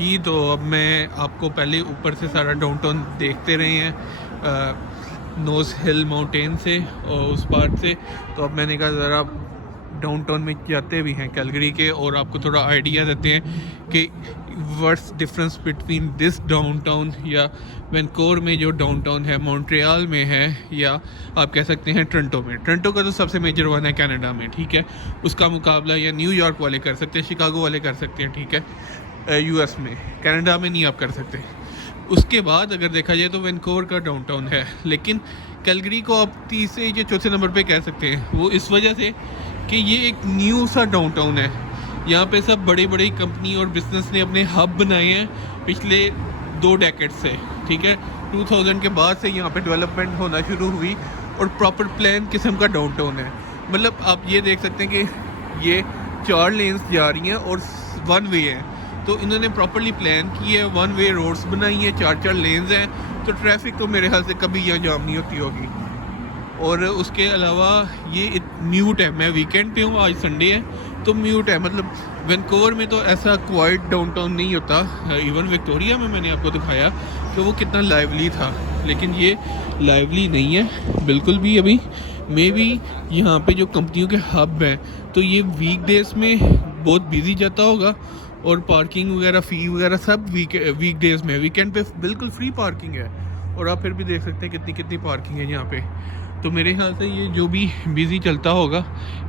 जी, तो अब मैं आपको पहले ऊपर से सारा डाउनटाउन देखते रहे हैं नोज़ हिल माउंटेन से और उस पार्ट से। तो अब मैंने कहा ज़रा डाउनटाउन में जाते भी हैं कैलगरी के और आपको थोड़ा आइडिया देते हैं कि what's difference between this downtown या वैंकूवर में जो डाउनटाउन है, मॉन्ट्रियल में है, या आप कह सकते हैं टोरंटो में। टोरंटो का तो सबसे मेजर वन है कनाडा में, ठीक है। उसका मुकाबला या न्यूयॉर्क वाले कर सकते हैं, शिकागो वाले कर सकते हैं, ठीक है, यूएस में। कनाडा में नहीं आप कर सकते। उसके बाद अगर देखा जाए तो वैंकूवर का डाउनटाउन है, लेकिन कैलगरी को आप तीसरे या चौथे नंबर पे कह सकते हैं। वो इस वजह से कि ये एक न्यू सा डाउनटाउन है। यहाँ पे सब बड़ी बड़ी कंपनी और बिजनेस ने अपने हब बनाए हैं पिछले 2 डेकेड से, ठीक है। 2000 के बाद से यहाँ पे डेवलपमेंट होना शुरू हुई और प्रॉपर प्लान किस्म का डाउनटाउन है। मतलब आप ये देख सकते हैं कि ये 4 लेन्स जा रही हैं और 1 वे है। तो इन्होंने प्रॉपरली प्लान की है, 1 वे रोड्स बनाई हैं, 4 लेन्स हैं। तो ट्रैफिक तो मेरे ख्याल से कभी यहाँ जाम नहीं होती होगी। और उसके अलावा ये म्यूट है। मैं वीकेंड पे हूँ, आज संडे है, तो म्यूट है। मतलब वैंकूवर में तो ऐसा क्वाइट डाउनटाउन नहीं होता। इवन विक्टोरिया में मैंने आपको दिखाया कि वो कितना लाइवली था, लेकिन ये लाइवली नहीं है बिल्कुल भी। अभी मे बी यहाँ पे जो कंपनियों के हब हैं, तो ये वीकडेज में बहुत बिजी जाता होगा और पार्किंग वगैरह फ़ी वगैरह सब वीकडेज में। वीकेंड पे बिल्कुल फ्री पार्किंग है और आप फिर भी देख सकते हैं कितनी कितनी पार्किंग है यहाँ पे। तो मेरे ख्याल से ये जो भी बिज़ी चलता होगा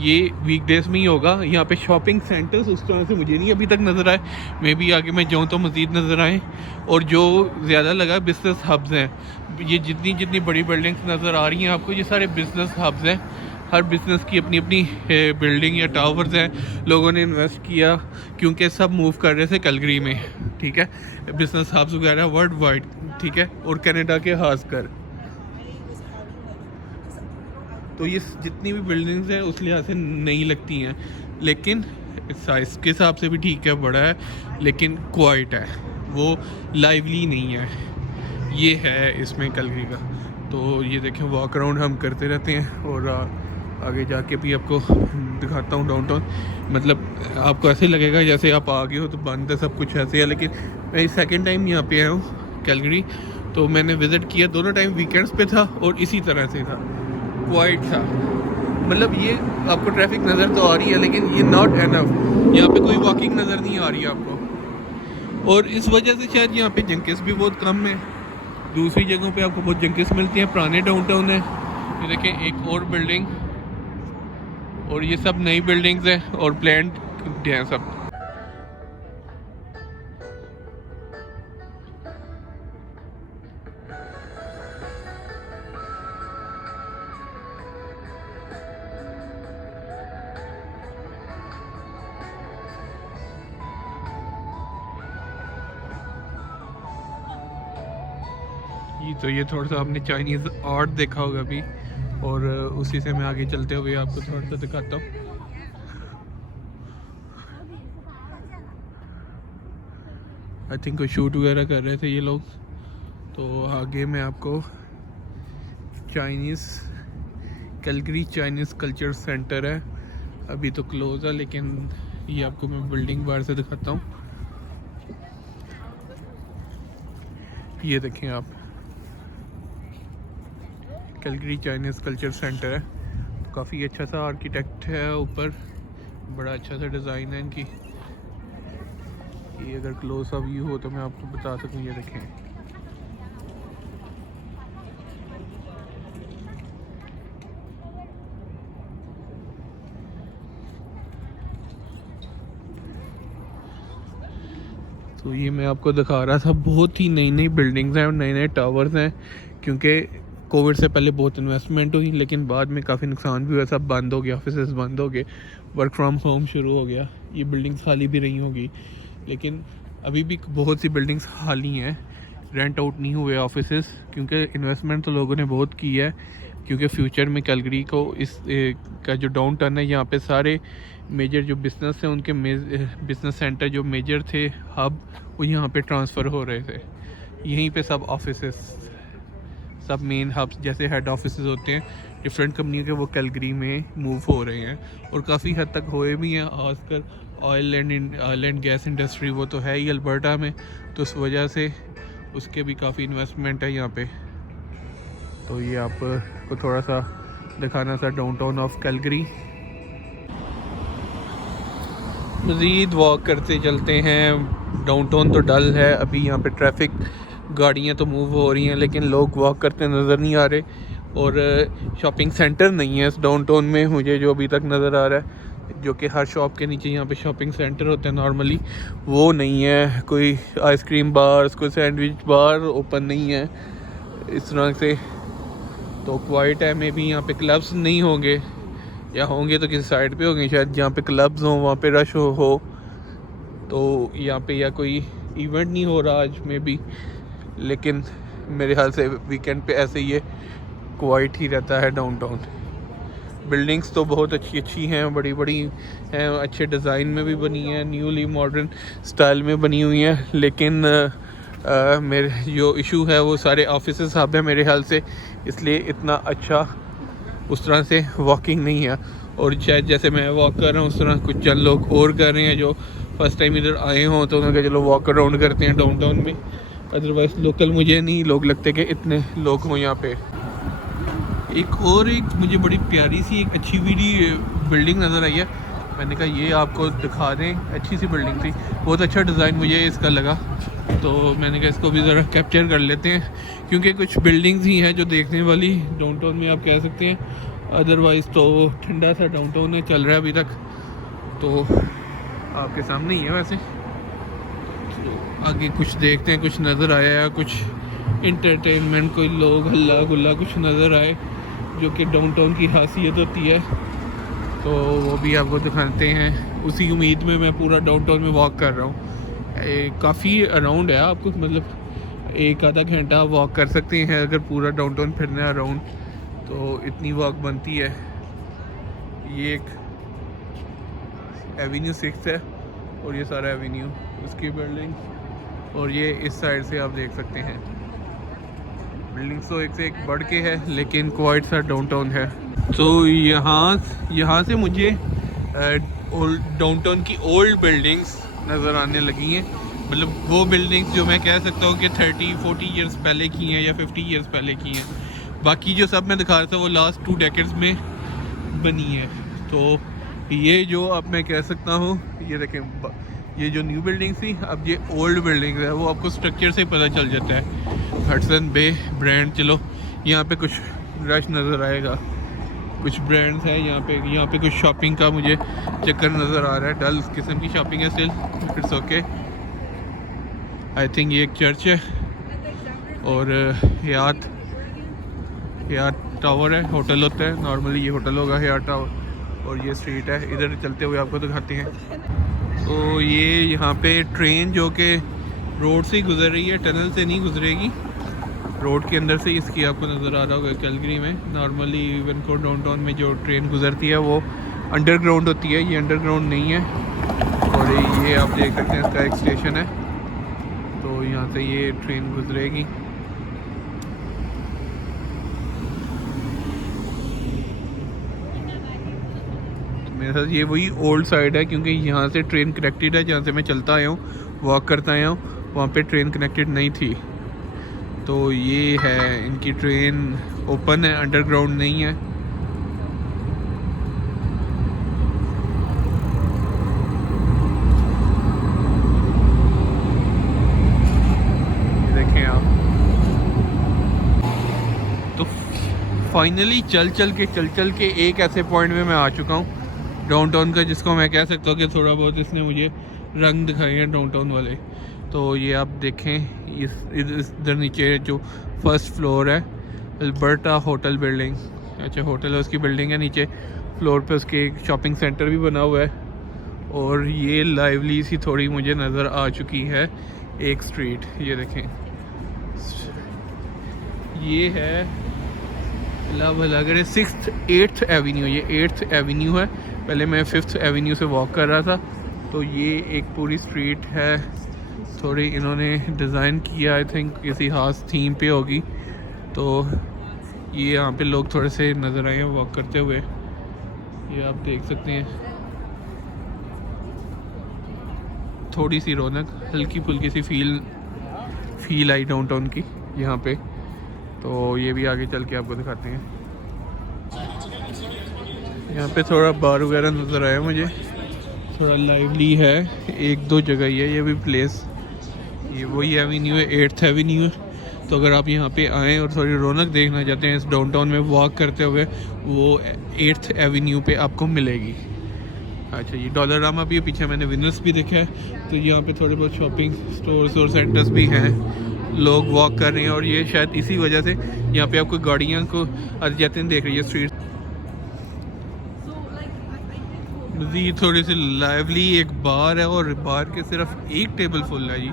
ये वीकडेज में ही होगा। यहाँ पे शॉपिंग सेंटर्स उस तरह से मुझे नहीं अभी तक नज़र आए, मे बी आगे मैं जाऊँ तो मज़ीद नज़र आए। और जो ज़्यादा लगा बिजनेस हब्स हैं। ये जितनी जितनी बड़ी बिल्डिंग्स नज़र आ रही हैं आपको, ये सारे बिजनेस हब्स हैं। हर बिज़नेस की अपनी अपनी बिल्डिंग या टावर्स हैं। लोगों ने इन्वेस्ट किया क्योंकि सब मूव कर रहे थे कैलगरी में, ठीक है। बिजनेस हब्स वगैरह वर्ल्ड वाइड, ठीक है, और कनाडा के खासकर। तो ये जितनी भी बिल्डिंग्स हैं उस लिहाज से नहीं लगती हैं, लेकिन साइज़ के हिसाब से भी ठीक है, बड़ा है, लेकिन क्वाइट है, वो लाइवली नहीं है। ये है इसमें कैलगरी का। तो ये देखें, वॉक अराउंड हम करते रहते हैं और आगे जाके भी आपको दिखाता हूँ डाउनटाउन। मतलब आपको ऐसे लगेगा जैसे आप आ गए हो तो बंद है सब कुछ, ऐसे है। लेकिन मैं सेकंड टाइम यहाँ पे आया हूँ कैलगरी, तो मैंने विज़िट किया, दोनों टाइम वीकेंड्स पे था और इसी तरह से था, क्वाइट था। मतलब ये आपको ट्रैफिक नज़र तो आ रही है, लेकिन ये नॉट एनफ। यहाँ पे कोई वॉकिंग नज़र नहीं आ रही है आपको, और इस वजह से शायद यहाँ पे जंकिस भी बहुत कम है। दूसरी जगहों पे आपको बहुत जंकिस मिलती हैं। पुराने डाउनटाउन है, ये देखें एक और बिल्डिंग, और ये सब नई बिल्डिंग्स हैं और प्लांट हैं सब। तो ये थोड़ा सा आपने चाइनीज़ आर्ट देखा होगा अभी, और उसी से मैं आगे चलते हुए आपको थोड़ा सा दिखाता हूँ। आई थिंक कोई शूट वगैरह कर रहे थे ये लोग। तो आगे मैं आपको Chinese Calgary Chinese culture centre है, अभी तो क्लोज़ है, लेकिन ये आपको मैं बिल्डिंग बाहर से दिखाता हूँ। ये देखें आप, कैलगरी चाइनीज़ कल्चर सेंटर है। तो काफ़ी अच्छा सा आर्किटेक्ट है, ऊपर बड़ा अच्छा सा डिज़ाइन है इनकी। ये अगर क्लोज सा व्यू हो तो मैं आपको बता सकूँ। ये देखें, तो ये मैं आपको दिखा रहा था, बहुत ही नई नई बिल्डिंग्स हैं और नए नए टावर्स हैं, क्योंकि कोविड से पहले बहुत इन्वेस्टमेंट हुई, लेकिन बाद में काफ़ी नुकसान भी हुआ, सब बंद हो गया, ऑफिसेस बंद हो गए, वर्क फ्रॉम होम शुरू हो गया। ये बिल्डिंग्स खाली भी रही होगी, लेकिन अभी भी बहुत सी बिल्डिंग्स खाली हैं, रेंट आउट नहीं हुए ऑफिसेस, क्योंकि इन्वेस्टमेंट तो लोगों ने बहुत की है। क्योंकि फ्यूचर में कैलगरी को इस का जो डाउन टाउन है, यहाँ पे सारे मेजर जो बिज़नेस हैं उनके बिज़नेस सेंटर जो मेजर थे हब, वो यहाँ पे ट्रांसफ़र हो रहे थे। यहीं पे सब ऑफिसेस, सब मेन हब्स जैसे हेड ऑफिसेस होते हैं डिफरेंट कंपनियों के, वो कैलगरी में मूव हो रहे हैं और काफ़ी हद तक हुए भी हैं। खासकर ऑयल एंड गैस इंडस्ट्री वो तो है ही अल्बर्टा में, तो उस वजह से उसके भी काफ़ी इन्वेस्टमेंट है यहाँ पे। तो ये आपको थोड़ा सा दिखाना था डाउनटाउन ऑफ कैलगरी। मज़ीद वॉक करते चलते हैं। डाउनटाउन तो डल है, अभी यहाँ पे ट्रैफिक गाड़ियाँ तो मूव हो रही हैं लेकिन लोग वॉक करते नज़र नहीं आ रहे। और शॉपिंग सेंटर नहीं है इस डाउनटाउन में मुझे जो अभी तक नज़र आ रहा है, जो कि हर शॉप के नीचे यहाँ पे शॉपिंग सेंटर होते हैं नॉर्मली, वो नहीं है। कोई आइसक्रीम बार, कोई सैंडविच बार ओपन नहीं है इस तरह से। तो क्वाइट है, मे भी यहाँ पे क्लब्स नहीं होंगे, या होंगे तो किसी साइड पे होंगे शायद जहाँ पे क्लब्स हों, वहाँ पे रश हो। तो यहाँ पे या कोई इवेंट नहीं हो रहा आज में भी, लेकिन मेरे ख्याल से वीकेंड पे ऐसे ही क्वाइट ही रहता है डाउनटाउन। बिल्डिंग्स तो बहुत अच्छी अच्छी हैं, बड़ी बड़ी हैं, अच्छे डिज़ाइन में भी बनी हैं, न्यूली मॉडर्न स्टाइल में बनी हुई हैं। लेकिन मेरे जो इशू है वो सारे ऑफिस साहब हैं मेरे ख्याल से, इसलिए इतना अच्छा उस तरह से वॉकिंग नहीं है। और शायद जैसे मैं वॉक कर रहा हूँ उस तरह कुछ चंद लोग और कर रहे हैं जो फर्स्ट टाइम इधर आए हों, तो उन्होंने कहा चलो वॉक अराउंड करते हैं डाउनटाउन में। अदरवाइज़ लोकल मुझे नहीं लोग लगते कि इतने लोग हों यहाँ पे। एक मुझे बड़ी प्यारी सी एक अच्छी बिल्डिंग नज़र आई है, मैंने कहा ये आपको दिखा दें। अच्छी सी बिल्डिंग थी, बहुत अच्छा डिज़ाइन मुझे इसका लगा, तो मैंने कहा इसको भी ज़रा कैप्चर कर लेते हैं, क्योंकि कुछ बिल्डिंग्स ही हैं जो देखने वाली डाउनटाउन में आप कह सकते हैं। अदरवाइज़ तो ठंडा सा डाउनटाउन है, चल रहा है अभी तक, तो आपके सामने ही है वैसे। तो आगे कुछ देखते हैं, कुछ नज़र आया या कुछ इंटरटेनमेंट, कोई लोग हल्ला गुल्ला कुछ नज़र आए, जो कि डाउनटाउन की खासियत होती है, तो वो भी आपको दिखाते हैं। उसी उम्मीद में मैं पूरा डाउनटाउन में वॉक कर रहा हूँ। काफ़ी अराउंड है, आपको मतलब एक आधा घंटा वॉक कर सकते हैं अगर पूरा डाउनटाउन फिरना है अराउंड, तो इतनी वॉक बनती है। ये एक एवेन्यू 6 है और ये सारा एवेन्यू उसकी बिल्डिंग, और ये इस साइड से आप देख सकते हैं। बिल्डिंग्स तो एक से एक बढ़ के है, लेकिन क्वाइट सा डाउनटाउन है। तो यहाँ से मुझे डाउनटाउन की ओल्ड बिल्डिंग्स नज़र आने लगी हैं, मतलब वो बिल्डिंग्स जो मैं कह सकता हूँ कि 30-40 ईयर्स पहले की हैं या 50 ईयर्स पहले की हैं। बाकी जो सब मैं दिखा रहा था वो लास्ट 2 डेकेड्स में बनी है। तो ये जो अब मैं कह सकता हूँ, ये देखें, ये जो न्यू बिल्डिंग थी, अब ये ओल्ड बिल्डिंग है, वो आपको स्ट्रक्चर से पता चल जाता है। हडसन बे ब्रांड, चलो यहाँ पे कुछ रश नज़र आएगा, कुछ ब्रांड्स हैं यहाँ पे कुछ शॉपिंग का मुझे चक्कर नज़र आ रहा है। डल किस्म की शॉपिंग है still, it's okay. I think ये एक चर्च है और हयात टावर है, होटल होता है नॉर्मली, ये होटल होगा हयात टावर। और ये स्ट्रीट है, इधर चलते हुए आपको दिखाते हैं। तो ये यहाँ पे ट्रेन जो कि रोड से ही गुजर रही है, टनल से नहीं गुजरेगी, रोड के अंदर से इसकी आपको नज़र आ रहा होगा कैलगरी में। नॉर्मली वैनकूवर डाउनटाउन में जो ट्रेन गुजरती है वो अंडरग्राउंड होती है, ये अंडरग्राउंड नहीं है। और ये आप देख सकते हैं इसका एक स्टेशन है, तो यहाँ से ये ट्रेन गुजरेगी। मेरे साथ ये वही ओल्ड साइड है, क्योंकि यहाँ से ट्रेन कनेक्टेड है, जहाँ से मैं चलता आया हूँ, वॉक करता आया हूँ, वहाँ पे ट्रेन कनेक्टेड नहीं थी। तो ये है इनकी ट्रेन ओपन है, अंडरग्राउंड नहीं है। देखें आप, तो फाइनली चल चल के एक ऐसे पॉइंट में मैं आ चुका हूँ डाउनटाउन का, जिसको मैं कह सकता हूँ कि थोड़ा बहुत इसने मुझे रंग दिखाए हैं डाउनटाउन वाले। तो ये आप देखें, इधर नीचे जो फर्स्ट फ्लोर है अल्बर्टा होटल बिल्डिंग, अच्छा होटल है उसकी बिल्डिंग है, नीचे फ्लोर पे उसके एक शॉपिंग सेंटर भी बना हुआ है। और ये लाइवली सी थोड़ी मुझे नज़र आ चुकी है एक स्ट्रीट, ये देखें, ये है अगर 6th 8th एवेन्यू, ये 8th एवेन्यू है। पहले मैं 5th एवेन्यू से वॉक कर रहा था। तो ये एक पूरी स्ट्रीट है, थोड़ी इन्होंने डिज़ाइन किया, आई थिंक किसी खास थीम पे होगी। तो ये यहाँ पे लोग थोड़े से नज़र आए हैं वॉक करते हुए, ये आप देख सकते हैं। थोड़ी सी रौनक, हल्की फुल्की सी फील आई डाउनटाउन की यहाँ पे। तो ये भी आगे चल के आपको दिखाते हैं। यहाँ पे थोड़ा बार वगैरह नज़र आया मुझे, थोड़ा लाइवली है, एक दो जगह ही है ये भी प्लेस। ये वही एवेन्यू है, 8th एवेन्यू है। तो अगर आप यहाँ पे आएँ और थोड़ी रौनक देखना चाहते हैं इस डाउनटाउन में वॉक करते हुए, वो 8th एवेन्यू पे आपको मिलेगी। अच्छा, ये डॉलरामा भी है, पीछे मैंने विनर्स भी देखा है। तो यहाँ पे थोड़े बहुत शॉपिंग स्टोर्स और सेंटर्स भी हैं, लोग वॉक कर रहे हैं। और ये शायद इसी वजह से यहाँ पे आपको गाड़ियाँ को अदजतन देख रही है स्ट्रीट। मज़ीद थोड़ी सी लाइवली एक बार है, और बार के सिर्फ एक टेबल फुल है जी,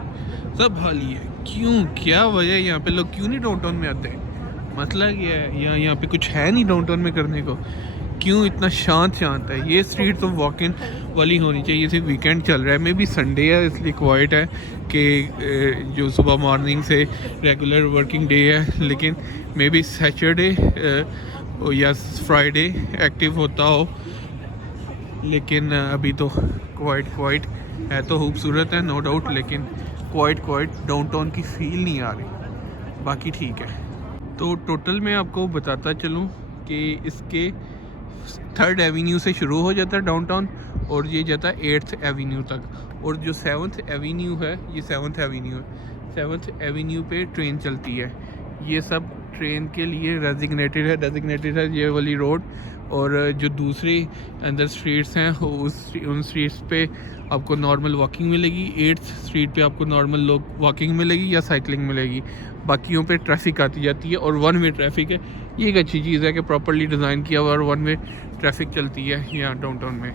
सब खाली है। क्यों, क्या वजह है? यहाँ पे लोग क्यों नहीं डाउनटाउन में आते हैं? मसला क्या है? यहाँ पे कुछ है नहीं डाउनटाउन में करने को, क्यों इतना शांत है? ये स्ट्रीट तो वॉक इन वाली होनी चाहिए। सिर्फ वीकेंड चल रहा है, मे बी संडे है इसलिए क्वाइट है कि जो सुबह मॉर्निंग से रेगुलर वर्किंग डे है, लेकिन मे बी सैटरडे या फ्राइडे एक्टिव होता हो। लेकिन अभी तो क्वाइट है, तो खूबसूरत है नो डाउट, लेकिन क्वाइट डाउनटाउन की फील नहीं आ रही। बाकी ठीक है। तो टोटल मैं आपको बताता चलूँ कि इसके 3rd एवेन्यू से शुरू हो जाता है डाउनटाउन, और ये जाता है 8th एवेन्यू तक। और जो 7th एवेन्यू है, ये 7th एवेन्यू है। 7th एवेन्यू पे ट्रेन चलती है। ये सब ट्रेन के लिए डेजिग्नेटेड है ये वाली रोड। और जो दूसरी अंदर स्ट्रीट्स हैं उन स्ट्रीट्स पे आपको नॉर्मल वॉकिंग मिलेगी। 8th स्ट्रीट पे आपको नॉर्मल लोग वॉकिंग मिलेगी या साइकिलिंग मिलेगी। बाकियों पे ट्रैफिक आती जाती है, और 1 वे ट्रैफिक है। ये एक अच्छी चीज़ है कि प्रॉपर्ली डिज़ाइन किया हुआ और 1 वे ट्रैफिक चलती है यहाँ डाउनटाउन में।